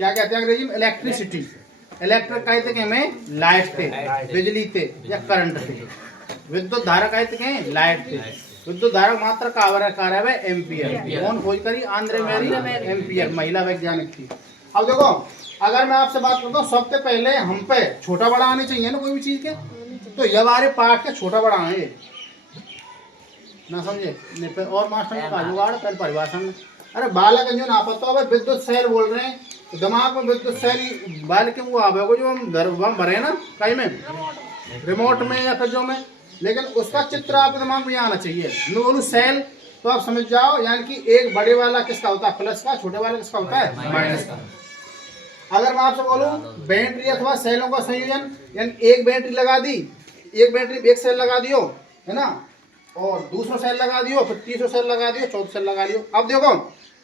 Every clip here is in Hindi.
क्या कहते हैं अंग्रेजी में, इलेक्ट्रिसिटी। इलेक्ट्रिक कहते हैं हमें लाइट थे, बिजली थे या करंट थे। विद्युत धारा कहते हैं लाइट थे। विद्युत धारा मात्रा कार्य है एम्पियर। कौन खोज करी? आंद्रे मैरी एम्पियर, महिला वैज्ञानिक थी। अब देखो, अगर मैं आपसे बात करता हूँ, सबसे पहले हम पे छोटा बड़ा आने चाहिए ना कोई भी चीज के, तो ये हमारे पाठ के छोटा बड़ा आए ना, समझे? और मास्टर ने कहा जुगाड़ पहले परिभाषा में, अरे बालक जो ना पता हो विद्युत सेल बोल रहे हैं, तो दिमाग में विद्युत सेल बाल के वो आवेगा जो हम घर भरे ना कहीं में रिमोट में या फिर जो में, लेकिन उसका चित्र आपके दिमाग में आना चाहिए। मैं बोलूँ सेल तो आप समझ जाओ, यानी कि एक बड़े वाला किसका होता है? प्लस का। छोटे वाला किसका होता है? माइनस का। अगर मैं आपसे बोलूं बैटरी अथवा सेलों का संयोजन, यानी एक बैटरी लगा दी, एक बैटरी एक सेल लगा दियो है ना, और दूसरा सेल लगा दियो, फिर तीसरा सेल लगा दियो, चौथा सेल लगा दियो। अब देखो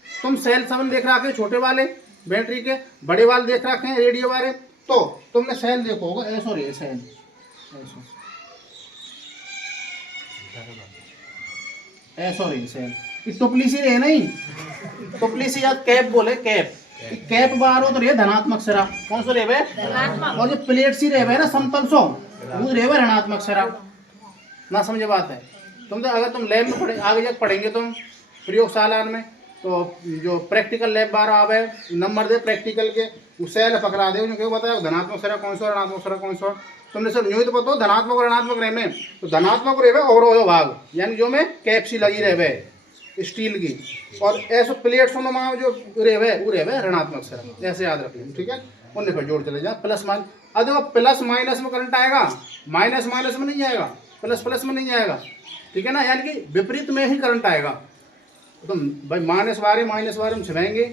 तुम सेल सब देख रखे छोटे वाले बैटरी के, बड़े वाले देख रखे हैं रेडियो वाले, तो तुमने सेल देखो होगा ऐसा रे सेल ऐसा रे सेल टुपली सी रहे नहीं, टुपली सी या कैप बोले, कैप बाहर हो तो रे धनात्मक सिरा, कौन सा रेवे? और जो प्लेट सी रेवे ना समतल सो, वो रेवे ऋणात्मक सिरा। ना समझे बात है? तुम तो अगर तुम लैब में पढ़े आगे जब पढ़ेंगे तुम प्रयोगशाला में, तो जो प्रैक्टिकल लैब बार आवे नंबर दे प्रैक्टिकल के, वो सेल पकड़ा दे, क्यों बताया धनात्मक सिरा कौन सा, ऋणात्मक सिरा कौन सा। तुमने सब यूँ ही तो पता हो धनात्मक और ऋणात्मक रहे में, तो धनात्मक रेवे और भाग, यानी जो में कैप सी लगी रहे स्टील की, और ऐसे प्लेट सोनमा जो रेवे वो रेवे ऋणात्मक सिरा। ऐसे याद रखिए, ठीक है? उन्हें पर जोड़ चले जाए प्लस माइनस। अब देखो प्लस माइनस में करंट आएगा, माइनस माइनस में नहीं आएगा, प्लस प्लस में नहीं आएगा, ठीक है ना? यानी कि विपरीत में ही करंट आएगा। तो भाई माइनस वाले में छिपाएंगे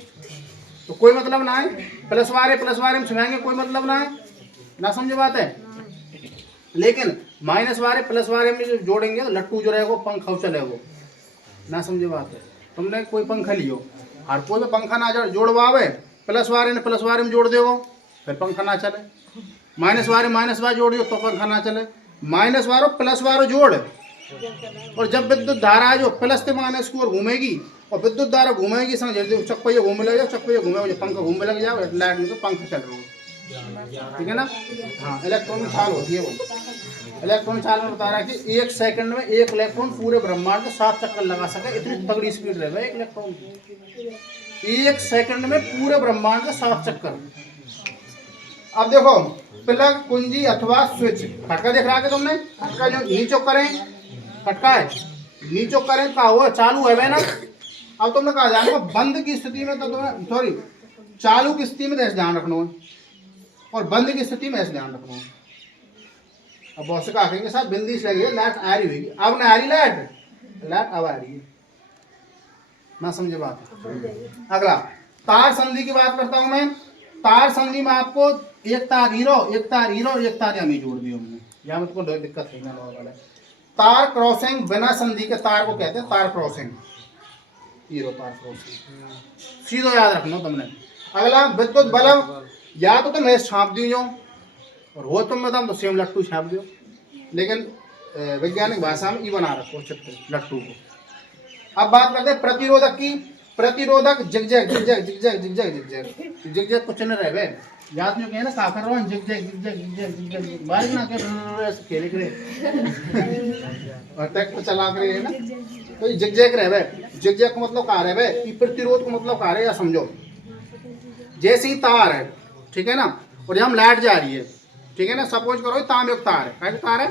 तो कोई मतलब ना है, प्लस वाले में छिपाएंगे कोई मतलब ना है। ना समझे बात है? लेकिन माइनस वाले प्लस वाले में जो जोड़ेंगे तो लट्टू जो रहेगा पंखा चलेगा। ना समझे बात है? तुमने कोई पंखा लियो, हर कोई में पंखा ना जोड़वावे, प्लस वाले में जोड़ देवो फिर पंखा ना चले, माइनस वाले जोड़ियो तो पंखा ना चले। माइनस वालो प्लस वालो जोड़, और जब विद्युत धारा जो प्लस से माइनस की ओर घूमेगी और विद्युत धारा घूमेगी, समझ चक्पहिया घूमने लग जाओ, चक्पहिया घूमे पंखा घूमने लग जाओ, लाइट में तो पंखा चल रहा हो, ठीक है ना? हाँ, इलेक्ट्रॉनिक चाल होती है वो। इलेक्ट्रॉनिक चाल में बता रहा है कि 1 सेकंड में एक इलेक्ट्रॉन पूरे ब्रह्मांड में 7 चक्कर लगा सके, इतनी तगड़ी स्पीड रहेगा एक इलेक्ट्रॉन की। 1 सेकंड में पूरे ब्रह्मांड में 7 चक्कर। अब देखो प्लग, कुंजी अथवा स्विच, खटका देख रहा है तुमने? खटका जो नीचो करें, खटका है नीचो करें का हुआ चालू है ना। अब तुमने कहा जाएगा बंद की स्थिति में, तो तुम्हें सॉरी चालू की स्थिति में ऐसे ध्यान रखना है, और बंद की स्थिति में ऐसे ध्यान रखना है। अब बहुत से कहेंगे साहब बिंदी से लगी लाइट आ रही होगी, अब ना आ रही लाइट अब आ रही है। ना समझे बात? अगला तार संधि की बात करता हूं मैं। तार संधि में आपको एक तार हीरो एक तार यामी जोड़ दिया हमने, यहाँ में तुमको दिक्कत है ना। तार क्रॉसिंग बिना संधि के तार को कहते हैं तार क्रॉसिंग, हीरो तार क्रॉसिंग, सीधो याद रखना तुमने। अगला विद्युत बल्ब, या तो तुम ऐसे छाप दियो और हो तुम में तो सेम लट्टू छाप दियो, लेकिन वैज्ञानिक भाषा में ई बना रखो चित्र लट्टू को। अब बात करते हैं प्रतिरोधक की। प्रतिरोधक जिगजैग को चिन्ह रहे याद में कहना का कर रहा हूं, जिगजैग बारिश ना के खेले करे और ट्रैक्टर चला करे है ना, तो ये जिगजैग रहे। जिगजैग का मतलब का रहे कि प्रतिरोध का मतलब का रहे, या समझो जैसे ही तार है, ठीक है ना, और हम लाइट जा रही है, ठीक है ना, सपोज करो तांबे का तार है, तार है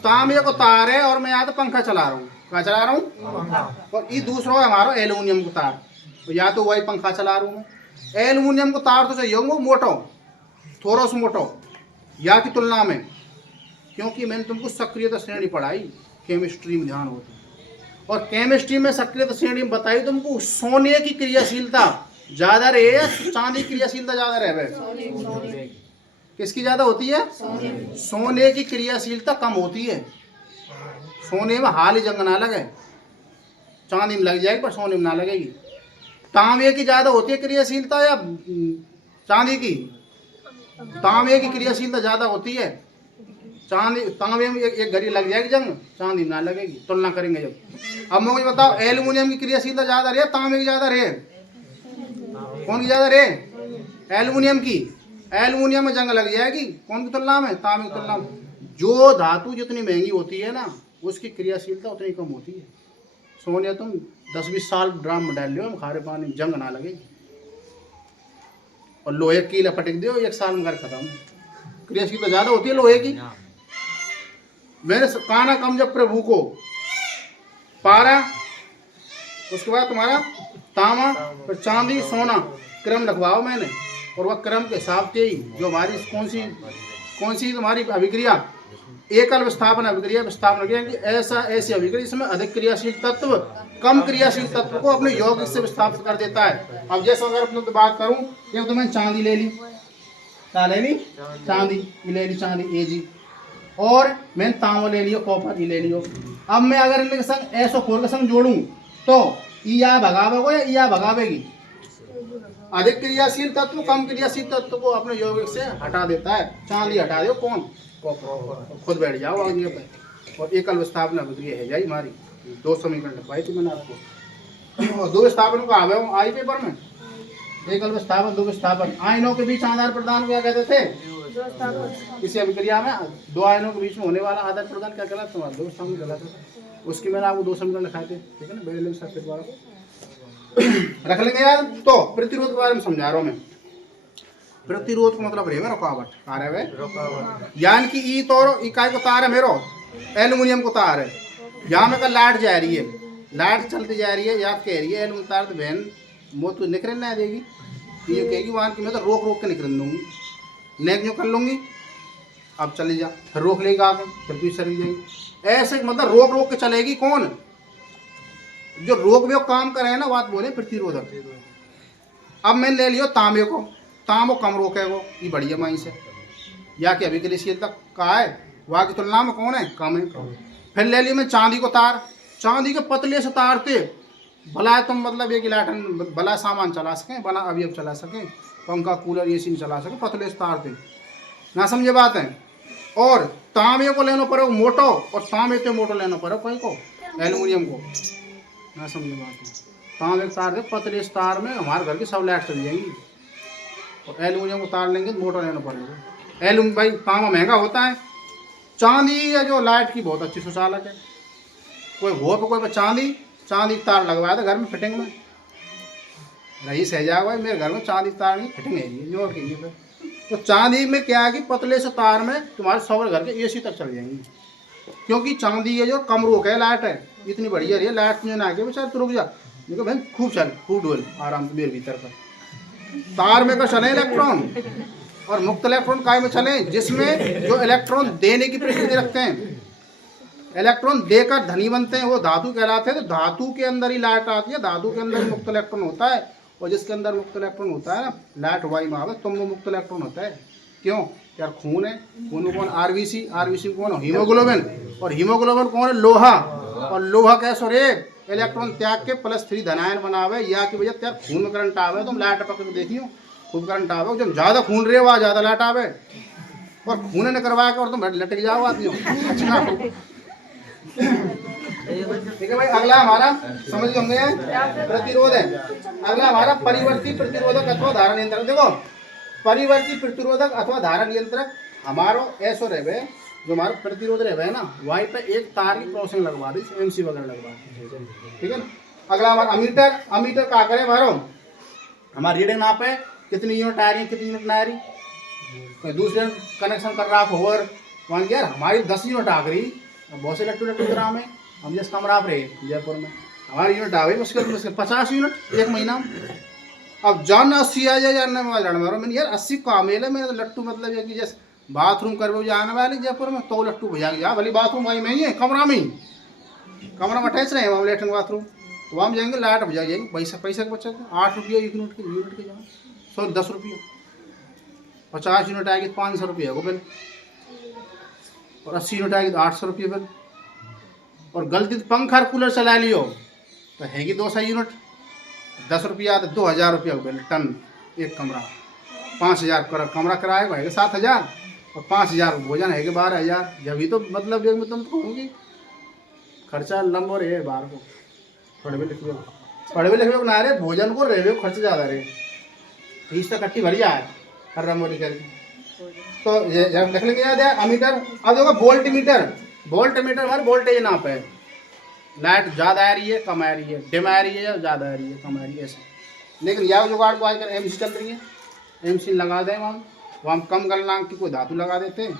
तांबे का तार है, और मैं यहाँ तो पंखा चला रहा हूँ, क्या चला रहा हूँ, और ये दूसरा है हमारा एल्यूमिनियम का तार, तो या तो वही पंखा चला रहा हूँ। एल्यूमिनियम का तार तो चाहिए होगा मोटो, थोड़ा सा मोटो या की तुलना में, क्योंकि मैंने तुमको सक्रियता श्रेणी पढ़ाई केमिस्ट्री में, ध्यान होती, और केमिस्ट्री में सक्रियता श्रेणी में बताई तुमको सोने की क्रियाशीलता ज्यादा रहे या चांदी की क्रियाशीलता ज्यादा रहे? किसकी ज्यादा होती है? सोने की क्रियाशीलता कम होती है। सोने में हाल ही जंग ना लगे, चांदी में लग जाएगी पर सोने में ना लगेगी। तांबे की ज्यादा होती है क्रियाशीलता या चांदी की? तांबे की क्रियाशीलता ज्यादा होती है। तांबे में एक घड़ी लग जाएगी जंग, चांदी में ना लगेगी। तुलना करेंगे जब। अब मुझे बताओ एल्युमिनियम की क्रियाशीलता ज्यादा रहे तांबे की ज्यादा रहे? कौन की ज्यादा रहे? एल्युमिनियम की, एल्युमिनियम में जंग लग जाएगी कौन की तुलना में, तांबे की तुलना में। जो धातु जितनी महंगी होती है ना उसकी क्रियाशीलता उतनी कम होती है। सोनिया तुम 10-20 साल ड्राम में डाल लो खारे पानी जंग ना लगे, और लोहे की लपटक दो 1 साल में घर खत्म। क्रियाशीलता ज्यादा होती है लोहे की। मैंने काना कम जब प्रभु को पारा, उसके बाद तुम्हारा तांबा फिर चांदी सोना क्रम रखवाओ मैंने, और वह क्रम के हिसाब से ही जो हमारी कौन सी तुम्हारी अभिक्रिया एकल विस्थापन अभिक्रिया विस्थापन क्रिया की ऐसी अभिक्रिया इसमें अधिक क्रियाशील तत्व कम क्रियाशील तत्व को अपने योग से विस्थापित कर देता है। अब जैसे अगर अपने बात करूं, एक तो मैंने चांदी ले ली, क्या ले ली, चांदी ले ली, चांदी ए जी, और मैंने तांबा ले लियो, कॉपर ले लियो। अब मैं अगर इनके संग SO4 के संग जोड़ूं तो या भगावेगो या या भगावेगी, अधिक क्रियाशील तत्व कम क्रियाशील तत्व को अपने यौगिक से हटा देता है। चांदी हटा दो कौन, कॉपर, खुद बैठ जाओ आगे पे, और एकल विस्थापन अभिक्रिया है जाई हमारी। 2 समीकरण लिखवाई थी मैंने आपको, और 2 विस्थापन को आवे आई पेपर में, एकल विस्थापन 2 विस्थापन। आयनों के बीच आधार प्रदान क्या कहते थे, किसी अभिक्रिया में 2 आयनों के बीच में होने वाला आधार प्रदान क्या कहलाता है, तुम्हारा 2 विस्थापन कहलाता है। उसकी मैंने आपको 2 समीकरण लिखाए थे, ठीक है ना, बेरिलियम सल्फेट वाला रख लेंगे यार। तो प्रतिरोध के बारे में समझा रहा हूं मैं। प्रतिरोध का मतलब है रुकावट, आ रहा है यानी कि ई तो इकाई को तार है मेरो, एल्युमिनियम को तार है, यहाँ में का लाइट जा रही है, लाइट चलती जा रही है, याद कह रही है एल्युमिनियम तार तो बहन वो तो निकल ना देगी, ये कहेगी वहाँ की मैं तो रोक रोक के निकल दूंगी, नेक जो कर लूंगी, अब चली जा, फिर रोक लेगा आगे, फिर तू चली जाएगी। ऐसे मतलब रोक रोक के चलेगी कौन, जो रोक भी काम करे ना, बात बोले प्रतिरोधक। अब मैंने ले लियो तांबे को, तांबो कम रोकेगो, ये बढ़िया माई से, या कि अभी के लिए तक का है वहाँ की तुलना में कौन है, कम है। फिर ले लियो मैं चांदी को तार, चांदी के पतले से तार थे, भला तुम मतलब एक लाठन भला सामान चला सकें, बना अभी अब चला सकें, पंखा कूलर ये नहीं चला सके, पतले से तार थे ना, समझे बात है। और तांबे को लेना पड़े मोटो, और तांबे तो मोटो लेना पड़े कोई को एल्युमिनियम को, ना समझे बात है। तांबे के तार थे पतले से तार में हमारे घर की सब लाइट चल जाएंगी, और एल्युमिनियम को तार लेंगे तो मोटो लेना पड़ेगा। एल्युमिनियम भाई तांबा महंगा होता है, चांदी या जो लाइट की बहुत अच्छी सुचालक है। कोई हो पे कोई चांदी की तार लगवाया था घर में फिटिंग में, रही सहजाग भाई मेरे घर में चांदी की तार नहीं फिटिंग है जोड़ के पे। तो चांदी में क्या है कि पतले से तार में तुम्हारे सौर घर के AC तक चल जाएंगी, क्योंकि चांदी ये जो कम रोक है, लाइट है इतनी बढ़िया रही है, लाइट में ना आके बेचारे तो रुक जा, देखो भाई खूब चल खूब डोल आराम से मेरे भीतर पर। तार में का चले इलेक्ट्रॉन और मुक्त इलेक्ट्रॉन काय में चले, जिसमें जो इलेक्ट्रॉन देने की प्रकृति रखते हैं, इलेक्ट्रॉन देकर धनी बनते हैं, वो धातु कहलाते हैं। तो धातु के अंदर ही लाइट आती है, धातु के अंदर ही मुक्त इलेक्ट्रॉन होता है, और जिसके अंदर मुक्त इलेक्ट्रॉन होता है ना, लाइट वाई में आवे तुम वो मुक्त इलेक्ट्रॉन होता है। क्यों यार, खून है, खून में कौन RBC में कौन हीमोग्लोबिन, और हीमोग्लोबिन कौन है, लोहा, और लोहा कैसो रे इलेक्ट्रॉन त्याग के +3 धनायन बनावे, या की वजह त्याग खून में करंट आवे, तुम लाइट पकड़ के देखियो खूब करंट आवे, जब ज़्यादा खून रहे वहाँ ज़्यादा लाइट आवे, और खून ने करवा के और तुम लटक जाओ आदमी। अच्छा ठीक है भाई, अगला हमारा समझ होंगे प्रतिरोध है। अगला हमारा परिवर्ती प्रतिरोधक अथवा धारा नियंत्रक। देखो परिवर्ती प्रतिरोधक अथवा धारा नियंत्रक हमारो ऐसो रहे, जो हमारा प्रतिरोध रहे ना, वहीं पे एक तार की क्रॉसिंग लगवा दी, MC वगैरह लगवा दी, ठीक है ना। अगला हमारा अमीटर, अमीटर क्या करे मारो, हमारी रीडिंग नापे कितनी यूनिट आ रही, कितनी यूनिट ना आ रही। कोई दूसरे कनेक्शन कर रहा हो, मान यार हमारी 10 यूनिट आ गई, बहुत से लट्टू ग्राम है, हम जिस कमरा आप रहे जयपुर में, हमारी यूनिट आ गई मुश्किल 50 यूनिट एक महीना। अब जान 80 आ जाए यार, मारो मैंने यार 80 का मेले में, तो लट्टू मतलब है कि जैसे बाथरूम कर जाने वाली जयपुर में, तो लट्टू भजा गया भले बाथरूम वहीं में ही है, कमरा में ही, कमरा में अटैच रहे वहाँ लेटरिन बाथरूम, तो वहाँ जाएंगे लाइट भजा जाएंगे, पैसे के बच्चे 8 रुपये एक यूनिट के जहाँ, सॉरी 10 रुपये, 50 यूनिट आएगी 500 रुपये है वो बिल, और 80 यूनिट आएगी तो 800 रुपये बिल। और गलती से पंखा कूलर चला लियो तो हैगी 200 यूनिट, 10 रुपया तो 2000 रुपया बिल टन एक कमरा, 5000 कमरा किराए को है 7000, और 5000 भोजन है 12000। जब तो मतलब मैं तुम कहूँगी खर्चा लंबो रहे बाहर को, पढ़वे लिखे को ना रहे, भोजन को रहे खर्चा ज़्यादा रहे, फीस तो कट्टी भरी है हर रमोरी करके। तो ये जब लिख लेंगे याद है अमीटर। अब देखो वोल्ट मीटर, वोल्ट मीटर हमारे वोल्टेज नाप है, लाइट ज़्यादा आ रही है कम आ रही है, डिम आ रही है या ज़्यादा आ रही है कम आ रही है ऐसे। लेकिन यह जुगाड़ को आजकल एमसी चल रही है, एमसी लगा दें वहाँ कम गलनांक की कोई धातु लगा देते हैं,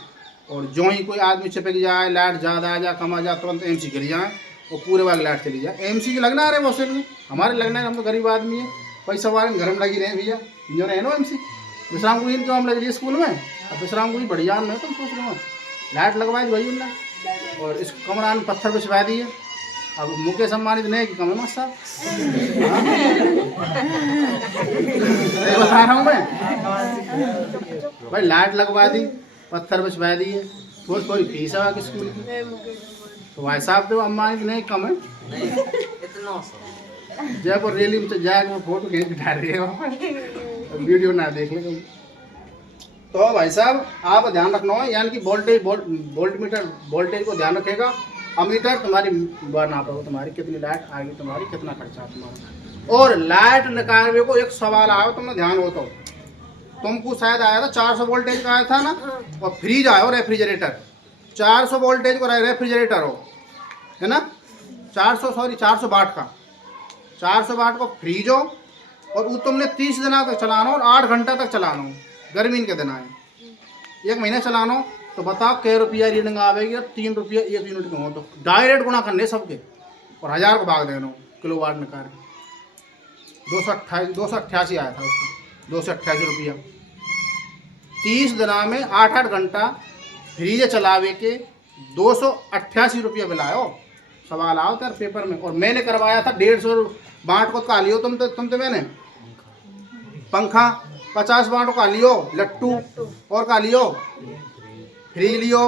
और जो ही कोई आदमी चिपक जाए, लाइट ज़्यादा आ जाए कम आ जाए, तुरंत एमसी गिर जाए और पूरे बार लाइट चली जाए। एमसी की लगना रहे बहुत से हमारे लगना है, हम तो गरीब आदमी है, पैसा वाले घर में लगी रहे भैया, जो रहे ना एमसी। विश्राम को क्यों हम लग रही है स्कूल में, अब विश्राम को बढ़िया में तुम सोच रहे हो लाइट लगवाई वही उनने, और इस कमरा में पत्थर बिछवा दिए। अब मुकेश अम्बानी तो नहीं कि कम है मस्त साहब, बता रहा हूँ मैं भाई, लाइट लगवा दी, पत्थर बिछवा दिए, थोड़ी फीस है स्कूल की, तो भाई साहब तो अम्बानी तो नहीं कम है। जयपुर रैली में तो जाकर फोटो खींच बिठा रही है, वीडियो ना देख ले। तो भाई साहब आप ध्यान रखना है, यानी कि वोल्ट मीटर वोल्टेज को ध्यान रखेगा, अमीटर तुम्हारी बार नापेगा तुम्हारी कितनी लाइट आएगी, तुम्हारी कितना खर्चा तुम्हारा। और लाइट निकालने को एक सवाल आया तुमने ध्यान हो तो, तुमको शायद आया था 400 वोल्टेज का आया था ना, और फ्रिज आया हो रेफ्रिजरेटर 400 वोल्टेज को रेफ्रिजरेटर हो है ना, 400 वाट का, 400 वाट को फ्रिज हो, और वो तुमने 30 दिन तक चलाना हो और 8 घंटा तक चलाना हो, गर्मी के दिन आए 1 महीना चलाना हो, तो बताओ कै रुपया रीडिंग आवेगी, 3 रुपया 1 यूनिट के हो, तो डायरेक्ट गुणा करने सबके और 1000 को भाग देना किलो वाट निकाल, 288 आया था उसको, 288 रुपया। 30 दिना में 8-8 घंटा फ्रीज चलावे के 288 रुपया बिल आयो। सवाल आओ तेरे पेपर में, और मैंने करवाया था 150 वाट को का लियो तुम तो मैंने पंखा 50 वाट का लियो, लट्टू और का लियो, फ्रिज लियो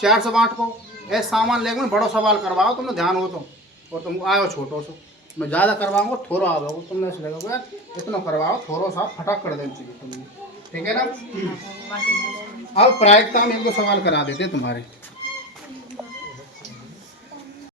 400 वाट को, ऐसे सामान लेकर में बड़ो सवाल करवाओ तुमने ध्यान हो तो, और तुम आयो छोटो सो, मैं ज़्यादा करवाऊंगा थोड़ा आ जाओ तुमने ऐसे लगेगा यार इतना करवाओ, थोड़ा सा फटाक कर देना चाहिए तुमने, ठीक है ना। अब प्रायिकता में 1-2 सवाल करा देते हैं तुम्हारे।